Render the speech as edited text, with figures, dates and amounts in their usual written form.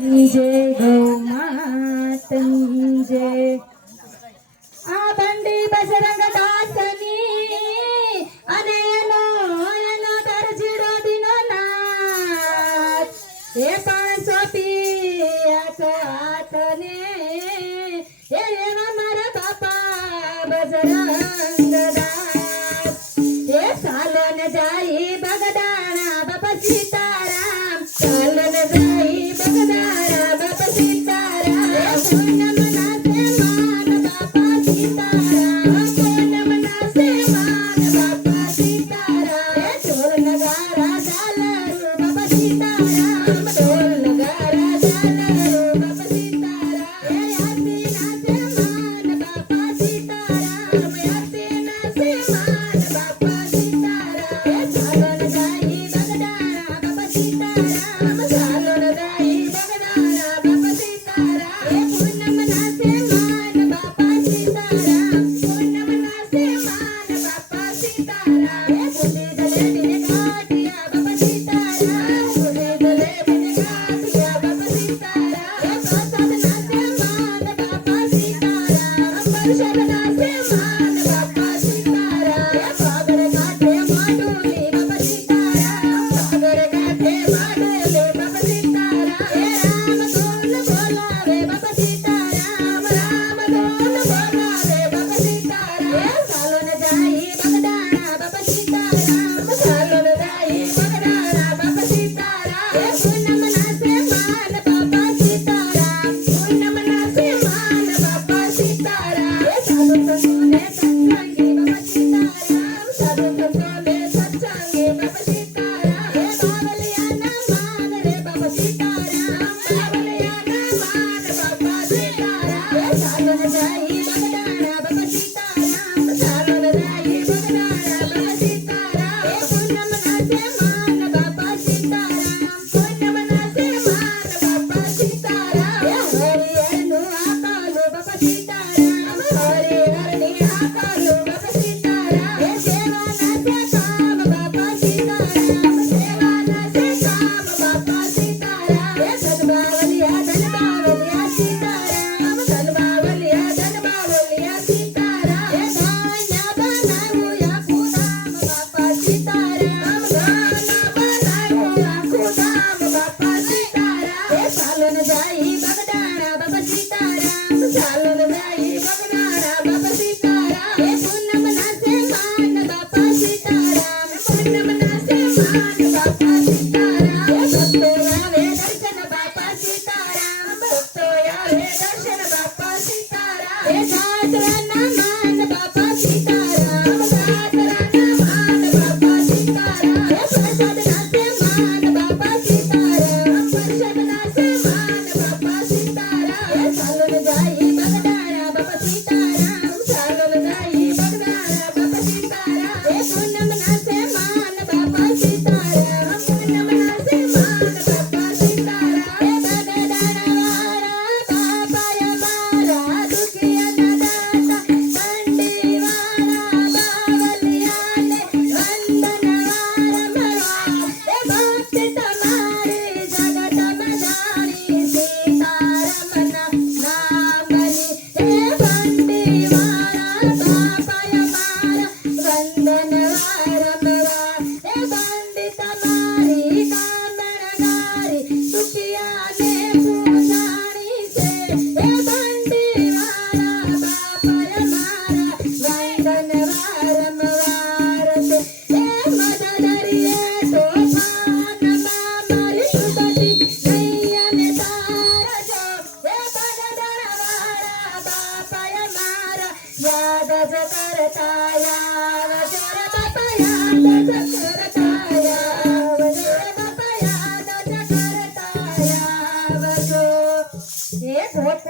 जय गौ मातनी जय। आ बंडी बजरंग दासनी अने एनो एनो दरजीडो दिनो नाथ ए 500 हाथ ने ए एवा मारा बापा बजरंग दास ए सालन जाई बगदाना बापा सीताराम सालन जाई बगदाना बापा सीताराम पूनम नाचे मान बापा सीताराम पूनम नाचे मान बापा सीताराम ढोल नगारा झालरू बापा सीताराम ढोल नगारा झालरू बापा सीताराम आरती नाचे मान बापा सीताराम आरती नाचे मान बापा सीताराम सालन जाई बगदाना बापा सीताराम सालन जाई बगदाना बापा सीताराम पूनम नाचे मान बापा सीताराम पूनम नाचे मान बापा सीताराम बुद्धि दले बिन घाटिया बापा सीताराम बुद्धि दले बिन घाटिया बापा सीताराम प्रसाद नाचे मान बापा सीताराम परशद नाचे मान बापा सीताराम सागर घाटे माडुली बापा सीताराम सागर घाटे माडुली बापा सीताराम राम धोल बोलावे बापा सीताराम राम धोल बोलावे बापा सीताराम सालन जाई बगदाना बापा सीताराम सालन जाई बगदाना बापा सीताराम पूनम नाचे मान बापा सीताराम पूनम नाचे मान बापा सीताराम साधु संतोने सत्संगी बापा सीताराम साधु संतोने सत्संगी बापा सीताराम बावलिया ना मान रे बापा सीताराम बावलिया ना मान बापा सीताराम सालन जाई बगदाना बापा सीताराम सालन जाई बगदाना बापा सीताराम पूनम नाचे मान बापा सीताराम पूनम नाचे मान बापा सीताराम हरि हरनु आकालो बापा सीताराम हरि हरनि आकालो बापा सीताराम सेवा नाचे काम बापा सीताराम सेवा नाचे काम बापा सीताराम धनबावलिया धनबावलिया सीताराम धनबावलिया धनबावलिया सीताराम धान्या बनाऊ या खुदाम बापा सीताराम धान्या बनाऊ या खुदाम बापा सीताराम सालन जाई बगदाना बापा सीताराम सालन जाई बगदाना बापा सीताराम पूनम नाचे मान बापा सीताराम पूनम नाचे मान बापा सीताराम भक्तो यावे दर्शन बापा सीताराम भक्तो यावे दर्शन बापा सीताराम सासराना मान बापा सीताराम सासराना मान बापा सीताराम प्रसाद नाचे मान बापा सीताराम प्रसाद नाचे मान बापा सीताराम सालन जाई बगदाना बापा सीताराम सालन जाई बगदाना बापा सीताराम पूनम नाचे मान बापा सीताराम पूनम नाचे मान बापा सीताराम बगदाना वारा बापा यमारा दुखिया दाता बंडी वारा बावलियाने वंदन वारा मरा भक्ति तुम्हारी जगत मदानी सीतारमन नामनी बंडी वारा बापा यमारा वंदन वारा मरा बंडी तुम्हारी कामनगारी दुखिया ने पूजानी से बंडी वारा बापा यमारा वंदन वारा मवार से मददरिये तो पान मामरी सुबती नैया ने तारा जो बगदाना वारा बापा यमारा याद जो करता या